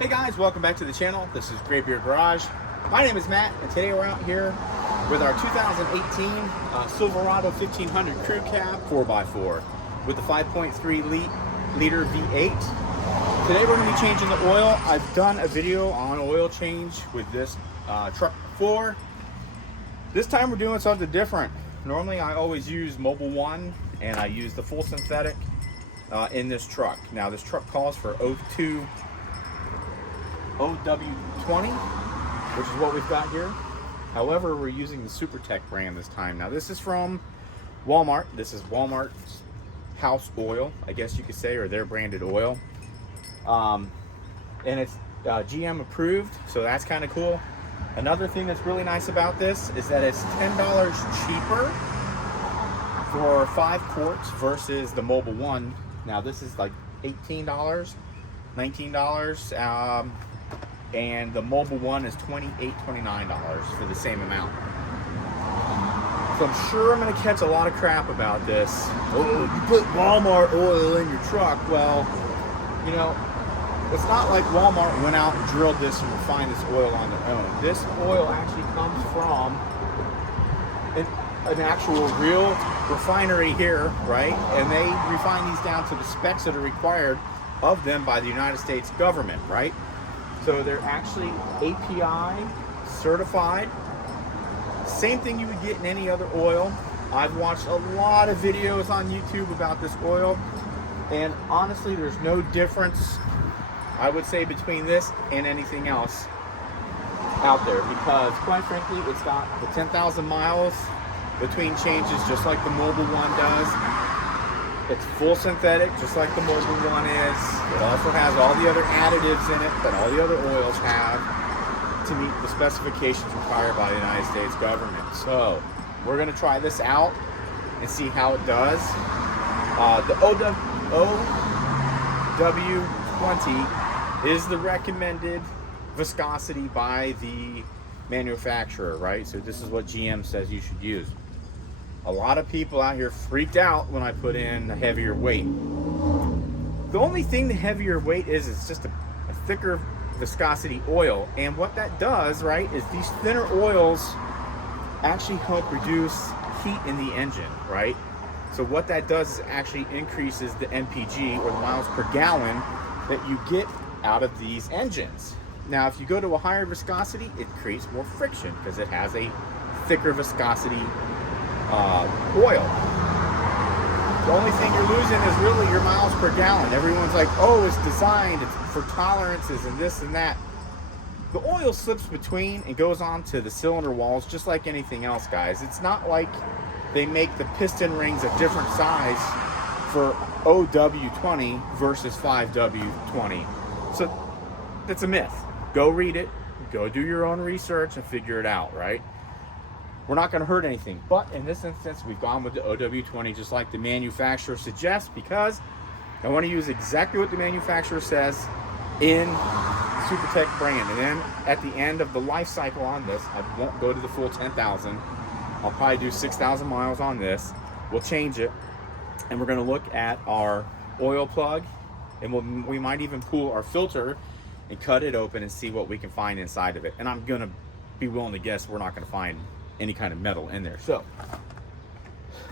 Hey guys, welcome back to the channel. This is Graybeard Garage. My name is Matt, and today we're out here with our 2018 Silverado 1500 Crew Cab 4x4 with the 5.3 liter V8. Today we're going to be changing the oil. I've done a video on oil change with this truck before. This time we're doing something different. Normally I always use Mobil 1 and I use the full synthetic in this truck. Now this truck calls for OW20, which is what we've got here. However, we're using the SuperTech brand this time. Now this is from Walmart. This is Walmart's house oil, I guess you could say, or their branded oil. And it's GM approved, so that's kind of cool. Another thing that's really nice about this is that it's $10 cheaper for 5 quarts versus the Mobil 1. Now this is like $18, $19, and the Mobil 1 is $28, $29 for the same amount. So I'm sure I'm going to catch a lot of crap about this. Oh, you put Walmart oil in your truck. Well, you know, it's not like Walmart went out and drilled this and refined this oil on their own. This oil actually comes from an actual real refinery here, right? And they refine these down to the specs that are required of them by the United States government, right? So they're actually API certified. Same thing you would get in any other oil. I've watched a lot of videos on YouTube about this oil, and honestly, there's no difference, I would say, between this and anything else out there, because quite frankly, it's got the 10,000 miles between changes, just like the Mobil 1 does. It's full synthetic, just like the Mobil 1 is. It also has all the other additives in it that all the other oils have to meet the specifications required by the United States government. So we're going to try this out and see how it does. The OW20 is the recommended viscosity by the manufacturer, right? So this is what GM says you should use. A lot of people out here freaked out when I put in a heavier weight. The only thing the heavier weight is just a thicker viscosity oil, and what that does, right, is these thinner oils actually help reduce heat in the engine, right? So what that does is actually increases the MPG, or the miles per gallon, that you get out of these engines. Now if you go to a higher viscosity, it creates more friction because it has a thicker viscosity oil. The only thing you're losing is really your miles per gallon. Everyone's like, oh, it's designed for tolerances and this and that. The oil slips between and goes onto the cylinder walls just like anything else, guys. It's not like they make the piston rings a different size for OW20 versus 5W20. So that's a myth. Go read it, go do your own research and figure it out, right? We're not going to hurt anything, but in this instance we've gone with the OW20 just like the manufacturer suggests, because I want to use exactly what the manufacturer says in the SuperTech brand. And then at the end of the life cycle on this, I won't go to the full 10,000. I'll probably do 6,000 miles on this. We'll change it, and we're going to look at our oil plug, and we might even pull our filter and cut it open and see what we can find inside of it. And I'm going to be willing to guess we're not going to find any kind of metal in there. So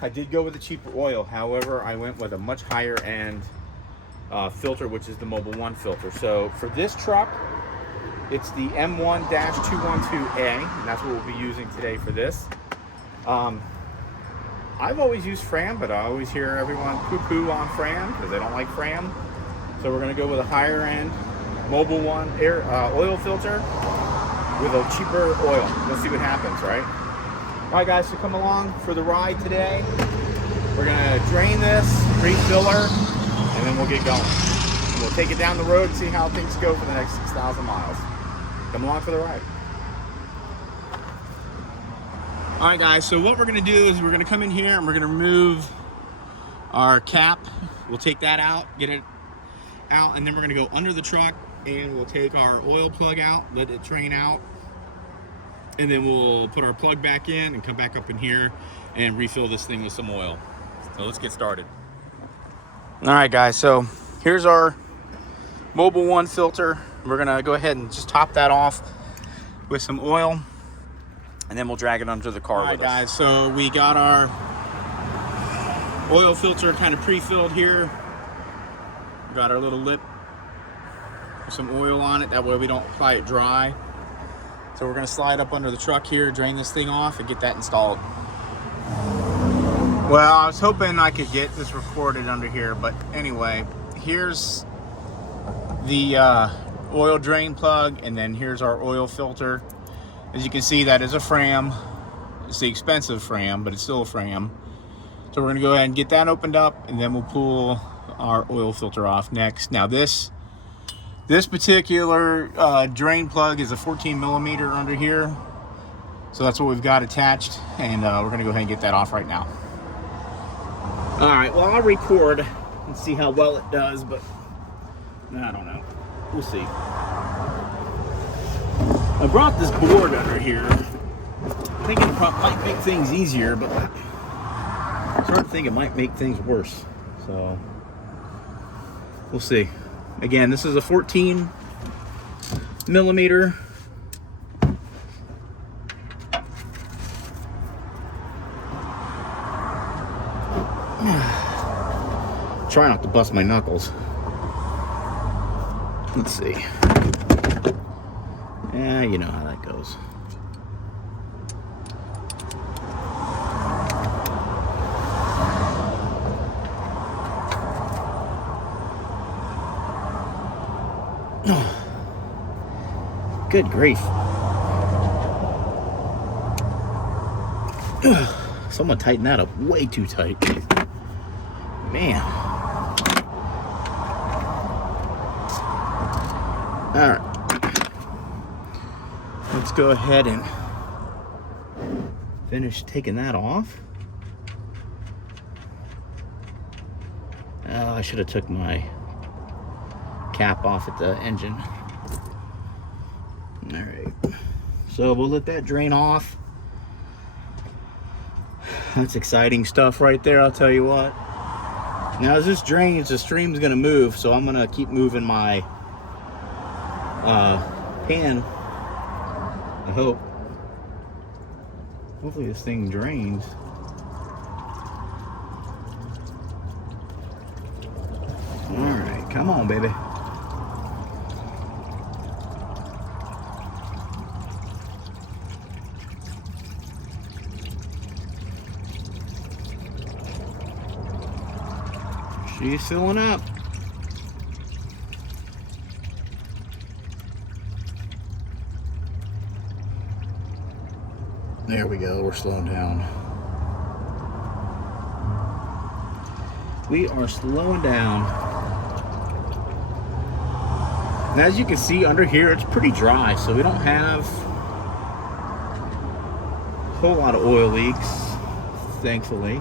I did go with a cheaper oil. However, I went with a much higher end filter, which is the Mobil 1 filter. So for this truck, it's the M1-212A, and that's what we'll be using today for this. I've always used Fram, but I always hear everyone poo-poo on Fram because they don't like Fram. So we're going to go with a higher end Mobil 1 oil filter with a cheaper oil. Let's see what happens, right? All right, guys, so come along for the ride today. We're going to drain this, refill her, and then we'll get going. And we'll take it down the road and see how things go for the next 6,000 miles. Come along for the ride. All right, guys, so what we're going to do is we're going to come in here and we're going to remove our cap. We'll take that out, get it out, and then we're going to go under the truck and we'll take our oil plug out, let it drain out, and then we'll put our plug back in and come back up in here and refill this thing with some oil. So let's get started. All right, guys, so here's our Mobil 1 filter We're gonna go ahead and just top that off with some oil, and then we'll drag it under the car. All right, guys, so we got our oil filter kind of pre-filled here. Got our little lip with some oil on it, that way we don't apply it dry. So we're gonna slide up under the truck here, drain this thing off, and get that installed. Well, I was hoping I could get this recorded under here, but anyway, here's the oil drain plug, and then here's our oil filter. As you can see, that is a Fram. It's the expensive Fram, but it's still a Fram. So we're gonna go ahead and get that opened up, and then we'll pull our oil filter off next. Now this particular drain plug is a 14 millimeter under here. So that's what we've got attached, and we're gonna go ahead and get that off right now. All right, well, I'll record and see how well it does, but I don't know. We'll see. I brought this board under here, thinking it might make things easier, but I started to think it might make things worse. So we'll see. Again, this is a 14 millimeter. Try not to bust my knuckles. Let's see. Yeah, you know how that goes. Good grief. Someone tightened that up way too tight. Man. All right. Let's go ahead and finish taking that off. Oh, I should have took my cap off at the engine. All right. So we'll let that drain off. That's exciting stuff right there, I'll tell you what. Now as this drains, the stream's gonna move, so I'm gonna keep moving my pan, I hope. Hopefully this thing drains. All right, come on, baby. She's filling up. There we go, we're slowing down. We are slowing down. And as you can see under here, it's pretty dry, so we don't have a whole lot of oil leaks, thankfully.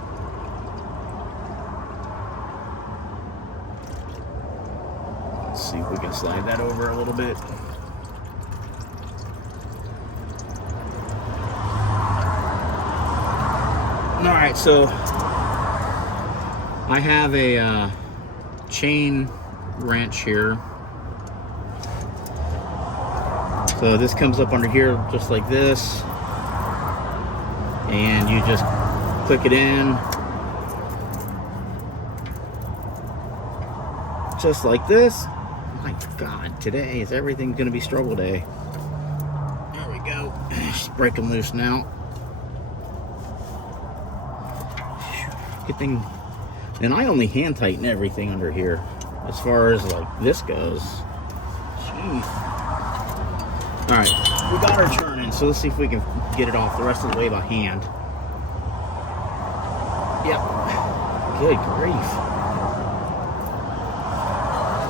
Let's see if we can slide that over a little bit. All right, so I have a chain wrench here. So this comes up under here just like this, and you just click it in just like this. My God, today is everything's gonna be struggle day. There we go. Just break them loose now. Good thing. And I only hand tighten everything under here as far as like this goes. Jeez. All right, we got her turning, so let's see if we can get it off the rest of the way by hand. Yep. Good grief.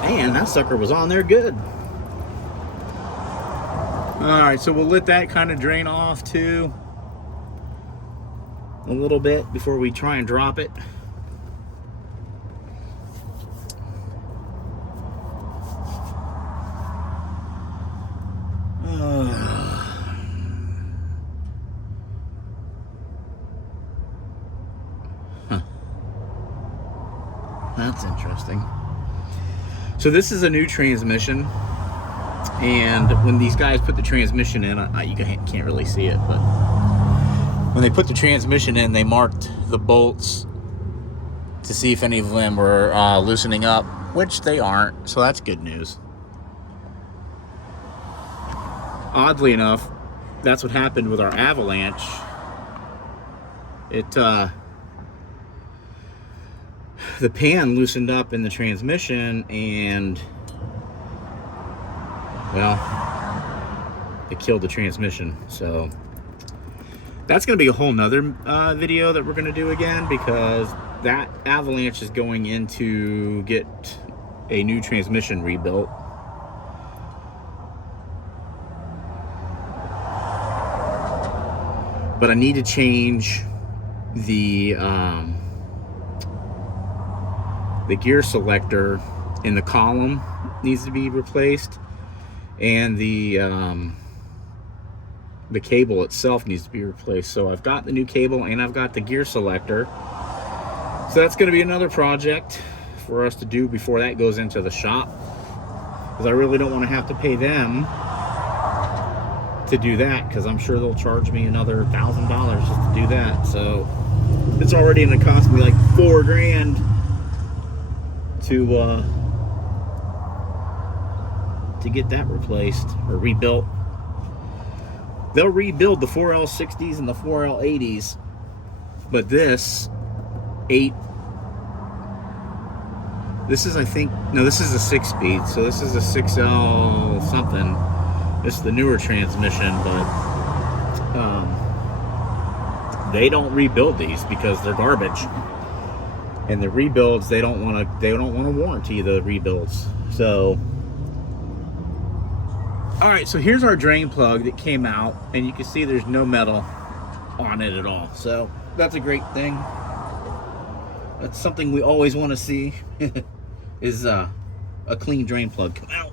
Man, that sucker was on there good. All right, so we'll let that kind of drain off too a little bit before we try and drop it. That's interesting. So this is a new transmission. And when these guys put the transmission in, you can't really see it, but when they put the transmission in, they marked the bolts to see if any of them were loosening up, which they aren't, so that's good news. Oddly enough, that's what happened with our Avalanche. The pan loosened up in the transmission, and well, it killed the transmission. So that's going to be a whole nother video that we're going to do again, because that Avalanche is going in to get a new transmission rebuilt. But I need to change the gear selector in the column needs to be replaced, and the cable itself needs to be replaced. So I've got the new cable and I've got the gear selector. So that's going to be another project for us to do before that goes into the shop, because I really don't want to have to pay them to do that, because I'm sure they'll charge me another $1,000 just to do that. So it's already going to cost me like $4 grand to get that replaced or rebuilt. They'll rebuild the 4L60s and the 4L80s, but this is, I think, no, this is a 6-speed, so this is a 6L something. This is the newer transmission, but they don't rebuild these because they're garbage. And the rebuilds, they don't want to warranty the rebuilds. So, all right, so here's our drain plug that came out, and you can see there's no metal on it at all. So that's a great thing. That's something we always want to see is a clean drain plug come out.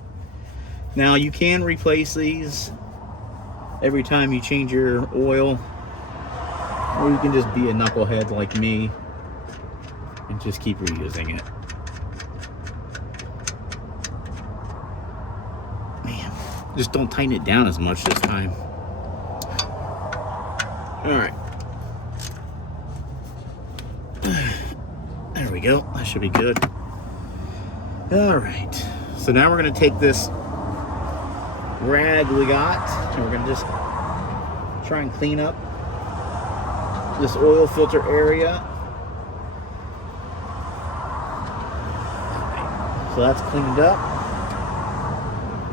Now you can replace these every time you change your oil, or you can just be a knucklehead like me and just keep reusing it. Man, just don't tighten it down as much this time. All right. There we go. That should be good. All right. So now we're going to take this rag we got, and we're going to just try and clean up this oil filter area. So that's cleaned up.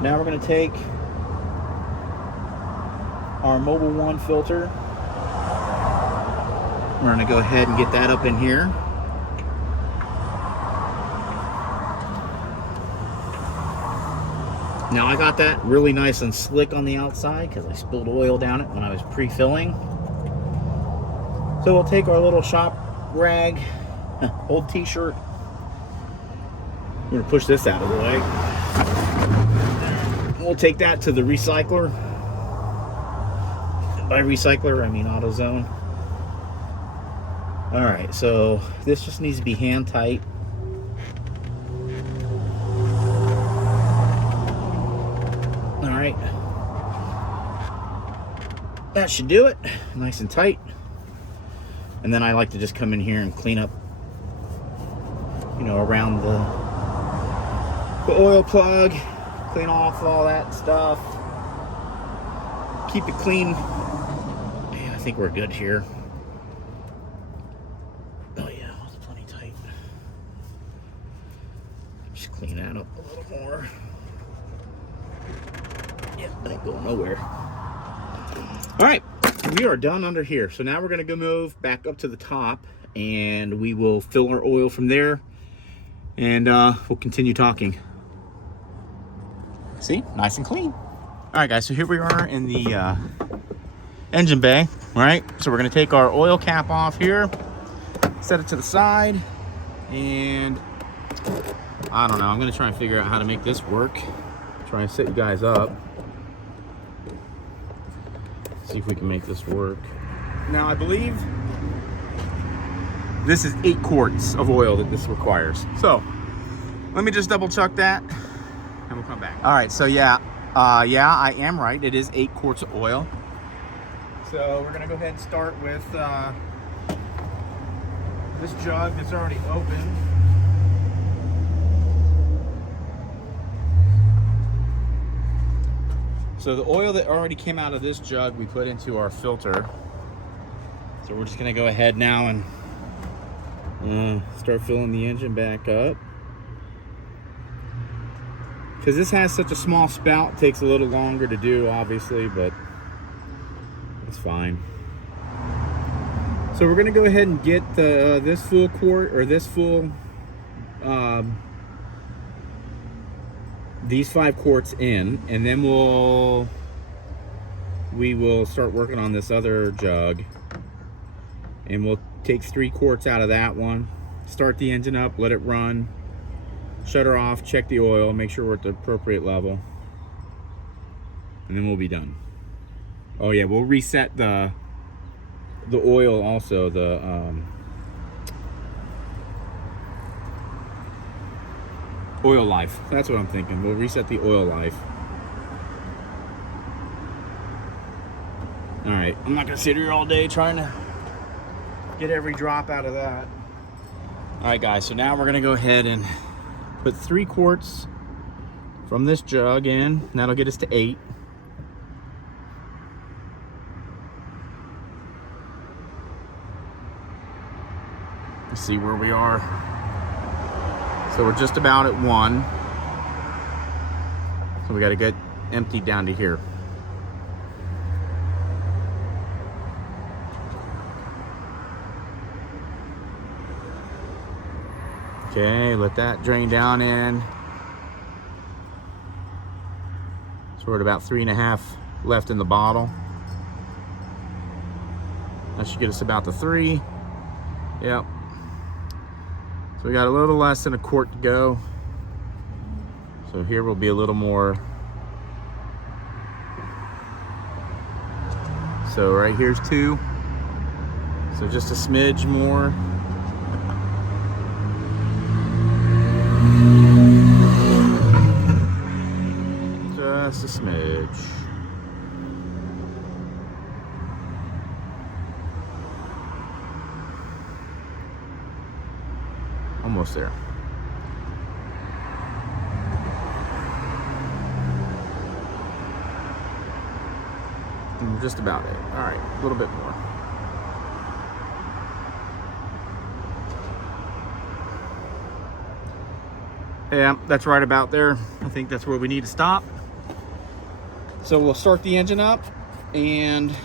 Now we're going to take our Mobile One filter. We're going to go ahead and get that up in here. Now I got that really nice and slick on the outside because I spilled oil down it when I was pre-filling. So we'll take our little shop rag, old t-shirt. We're gonna push this out of the way. We'll take that to the recycler. By recycler, I mean AutoZone. All right, so this just needs to be hand tight. That should do it, nice and tight. And then I like to just come in here and clean up, you know, around the oil plug, clean off all that stuff, keep it clean. Yeah, I think we're good here. Oh yeah, it's plenty tight. Just clean that up a little more. Yep, that ain't going nowhere. All right, we are done under here. So now we're gonna go move back up to the top, and we will fill our oil from there, and we'll continue talking. See, nice and clean. All right, guys, so here we are in the engine bay, right? So we're gonna take our oil cap off here, set it to the side, and I don't know, I'm gonna try and figure out how to make this work. Try and set you guys up. See if we can make this work. Now, I believe this is 8 quarts of oil that this requires. So let me just double check that and we'll come back. All right, so yeah, Yeah, I am right. It is 8 quarts of oil. So we're gonna go ahead and start with this jug that's already open. So the oil that already came out of this jug we put into our filter. So we're just gonna go ahead now and start filling the engine back up. Because this has such a small spout, it takes a little longer to do, obviously, but it's fine. So we're gonna go ahead and get this full quart, or this full, these 5 quarts in, and then we will start working on this other jug, and we'll take 3 quarts out of that one, start the engine up, let it run, shut her off, check the oil, make sure we're at the appropriate level, and then we'll be done. Oh yeah, we'll reset the oil also, the oil life. That's what I'm thinking. We'll reset the oil life. All right, I'm not gonna sit here all day trying to get every drop out of that. All right, guys, so now we're gonna go ahead and put 3 quarts from this jug in, and that'll get us to 8. Let's see where we are. So we're just about at 1. So we gotta get emptied down to here. Okay, let that drain down in. So we're at about 3.5 left in the bottle. That should get us about to 3. Yep. So we got a little less than a quart to go. So here will be a little more. So right here's 2. So just a smidge more. Just a smidge. Almost there. Just about it. All right, a little bit more. Yeah, that's right about there. I think that's where we need to stop. So we'll start the engine up and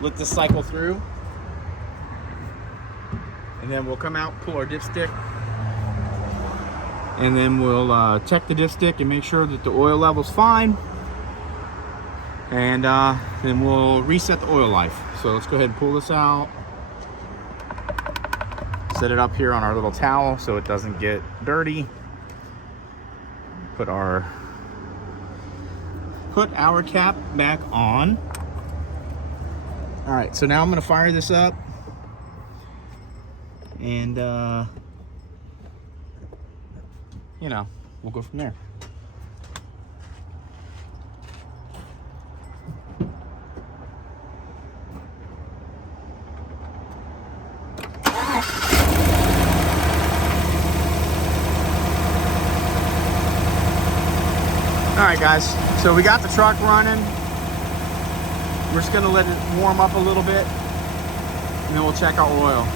let this cycle through. And then we'll come out, pull our dipstick, and then we'll check the dipstick and make sure that the oil level's fine. And then we'll reset the oil life. So let's go ahead and pull this out. Set it up here on our little towel so it doesn't get dirty. Put our cap back on. All right, so now I'm gonna fire this up. And you know, we'll go from there. All right, guys, so we got the truck running. We're just gonna let it warm up a little bit, and then we'll check our oil.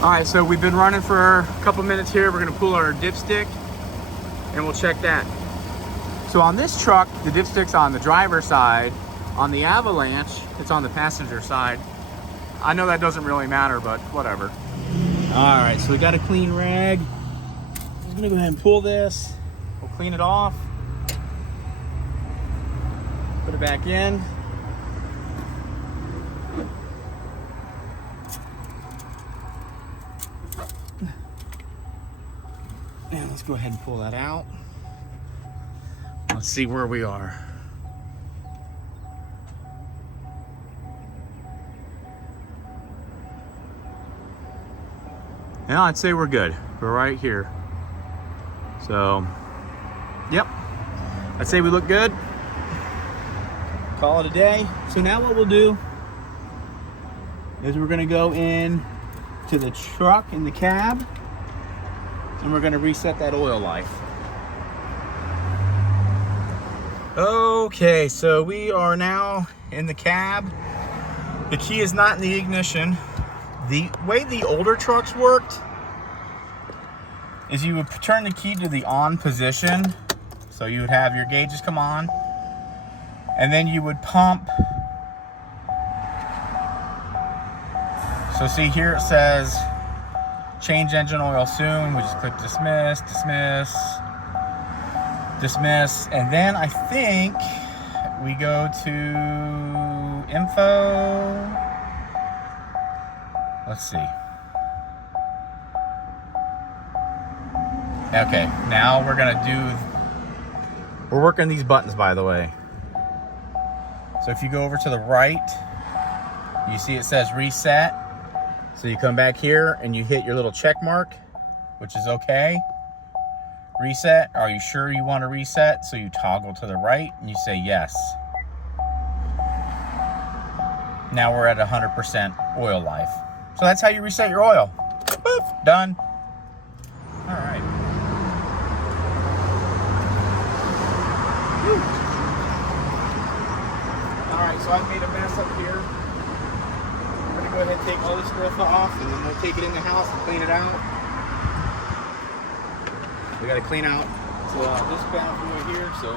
All right, so we've been running for a couple minutes here. We're gonna pull our dipstick and we'll check that. So on this truck, the dipstick's on the driver's side. On the Avalanche, it's on the passenger side. I know that doesn't really matter, but whatever. All right, so we got a clean rag. I'm gonna go ahead and pull this. We'll clean it off. Put it back in. And let's go ahead and pull that out. Let's see where we are. Now I'd say we're good. We're right here. So, yep. I'd say we look good. Call it a day. So now what we'll do is we're gonna go in to the truck in the cab and we're gonna reset that oil life. Okay, so we are now in the cab. The key is not in the ignition. The way the older trucks worked is you would turn the key to the on position. So you would have your gauges come on, and then you would pump. So see here it says change engine oil soon. We just click dismiss, dismiss, dismiss, and then I think we go to info. Let's see. Okay, now we're working these buttons, by the way. So if you go over to the right, you see it says reset. So you come back here and you hit your little check mark, which is okay. Reset, are you sure you want to reset? So you toggle to the right and you say yes. Now we're at 100% oil life. So that's how you reset your oil. Poof, done. All right. Whew. All right, so I've made a mess up here. I'm gonna go ahead and take all this stuff off and then we'll take it in the house and clean it out. We gotta clean out this bathroom right here, so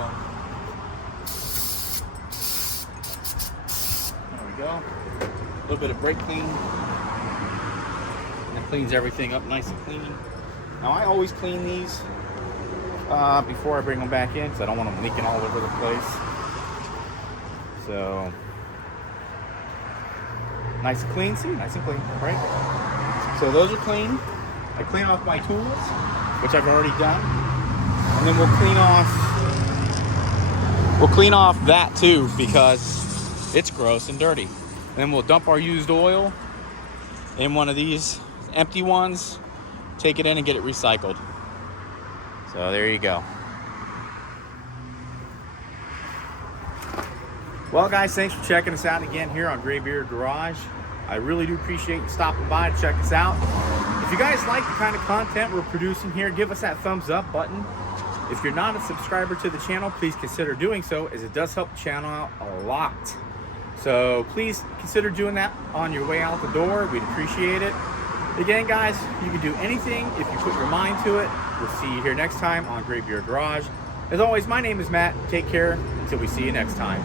there we go. A little bit of brake clean. That cleans everything up nice and clean. Now I always clean these before I bring them back in because I don't want them leaking all over the place. So nice and clean, see? Nice and clean, right? So those are clean. I clean off my tools, which I've already done. And then we'll clean off that too because it's gross and dirty. And then we'll dump our used oil in one of these empty ones, take it in and get it recycled. So there you go. Well guys, thanks for checking us out again here on Graybeard Garage. I really do appreciate you stopping by to check us out. If you guys like the kind of content we're producing here, give us that thumbs up button. If you're not a subscriber to the channel, please consider doing so, as it does help the channel out a lot. So please consider doing that on your way out the door. We'd appreciate it. Again, guys, you can do anything if you put your mind to it. We'll see you here next time on Graybeard Garage. As always, my name is Matt. Take care until we see you next time.